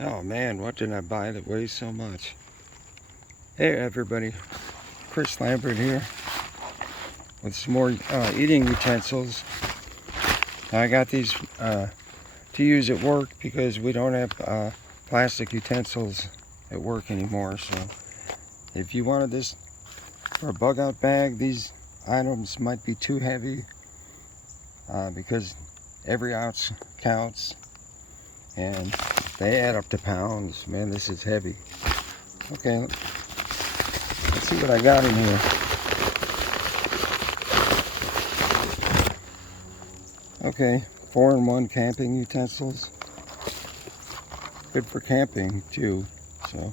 Oh man, what did I buy that weighs so much? Hey everybody, Chris Lambert here with some more eating utensils. I got these to use at work because we don't have plastic utensils at work anymore. So if you wanted this for a bug out bag, these items might be too heavy because every ounce counts and they add up to pounds. Man, this is heavy. Okay, let's see what I got in here. Okay, 4-in-1 camping utensils. Good for camping too. So,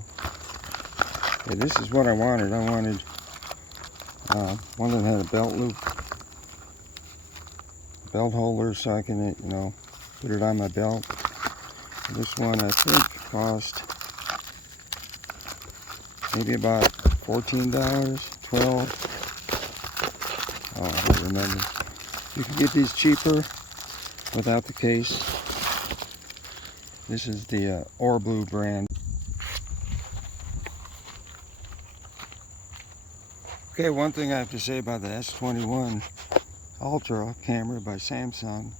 okay, this is what I wanted. I wanted one that had a belt loop, belt holder, so I can, put it on my belt. This one I think cost maybe about $14, $12. Oh, I don't remember. You can get these cheaper without the case. This is the Blue brand. Okay, one thing I have to say about the S21 Ultra camera by Samsung,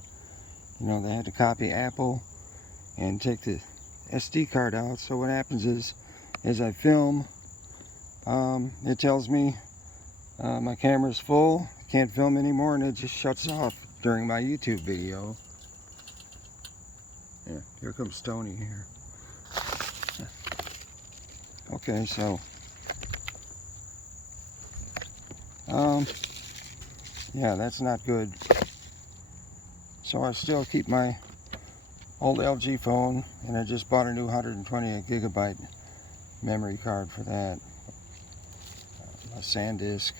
they had to copy Apple and take the SD card out. So what happens is, as I film, it tells me my camera's full, can't film anymore, and it just shuts off during my YouTube video. Yeah, here comes Tony here. Okay, so yeah, that's not good. So I still keep my old LG phone, and I just bought a new 128 gigabyte memory card for that. A SanDisk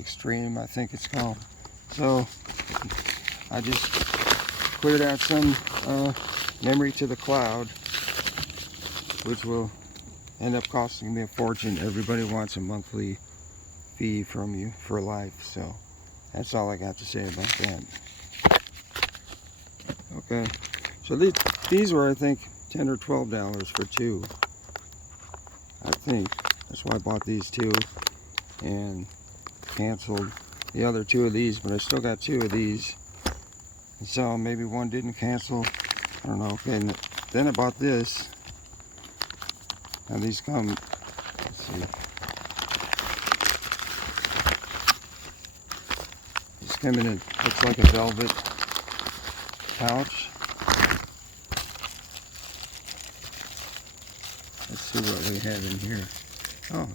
Extreme, I think it's called. So I just cleared out some memory to the cloud, which will end up costing me a fortune. Everybody wants a monthly fee from you for life, so that's all I got to say about that. Okay, so these were, I think, $10 or $12 for two. I think that's why I bought these two and canceled the other two of these, but I still got two of these. And so maybe one didn't cancel. I don't know. Okay, and then I bought this. Now these come, let's see. These come in, it looks like a velvet pouch. Let's see what we have in here. Oh,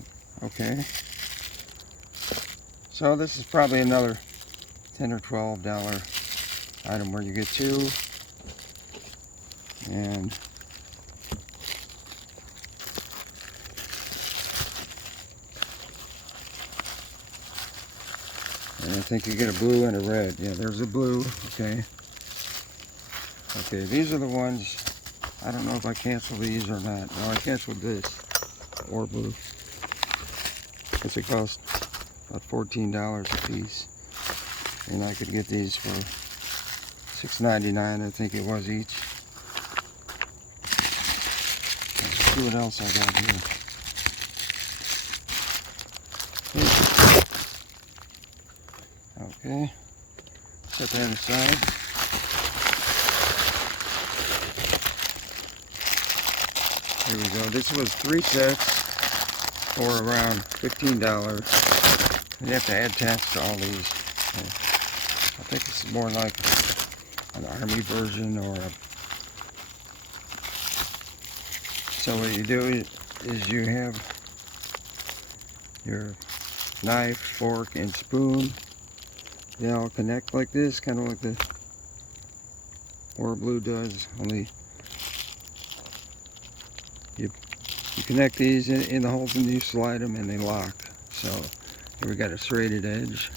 okay. So this is probably another $10 or $12 item where you get two. And I think you get a blue and a red. Yeah, there's a blue. Okay. Okay, these are the ones. I don't know if I cancel these or not. No, I canceled this. Blue. Because it cost about $14 a piece. And I could get these for $6.99, I think it was each. Let's see what else I got here. Okay, set that aside. Here we go. This was 3 sets for around $15. You have to add tax to all these. So I think this is more like an army version or a... So what you do is you have your knife, fork, and spoon. They all connect like this, kind of like the Blue does, only you connect these in the holes and you slide them and they lock. So here we got a serrated edge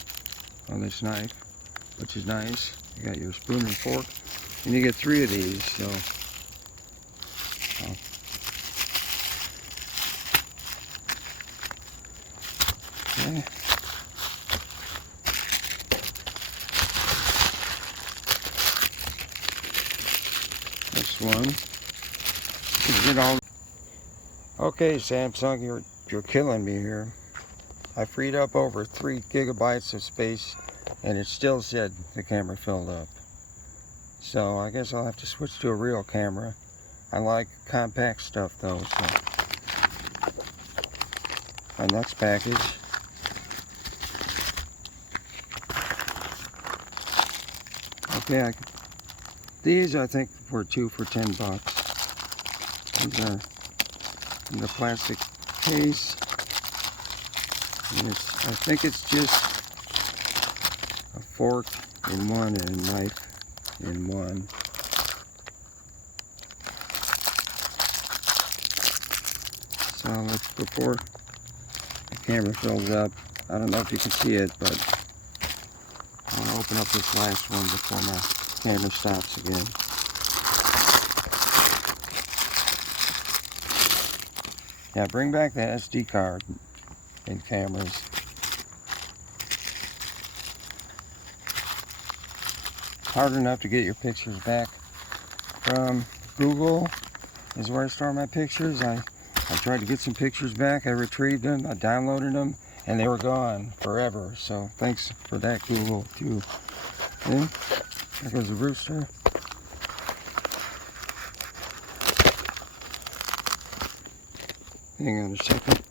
on this knife, which is nice. You got your spoon and fork, and you get 3 of these. So okay. This one. Okay, Samsung, you're killing me here. I freed up over 3 gigabytes of space, and it still said the camera filled up. So I guess I'll have to switch to a real camera. I like compact stuff though. So my next package. Okay, these I think were 2 for $10. These are in the plastic case. And I think it's just a fork in one and a knife in one. So before the camera fills up, I don't know if you can see it, but I want to open up this last one before my camera stops again. Yeah, bring back the SD card in cameras. Hard enough to get your pictures back from Google is where I store my pictures. I tried to get some pictures back. I retrieved them, I downloaded them, and they were gone forever. So thanks for that, Google, too. And there goes the rooster. Hang on a second.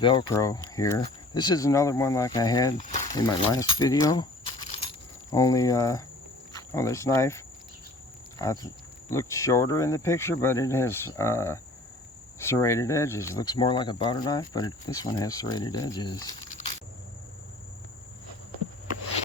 Velcro here. This is another one like I had in my last video. Only, oh, this knife, looked shorter in the picture, but it has serrated edges. It looks more like a butter knife, but this one has serrated edges.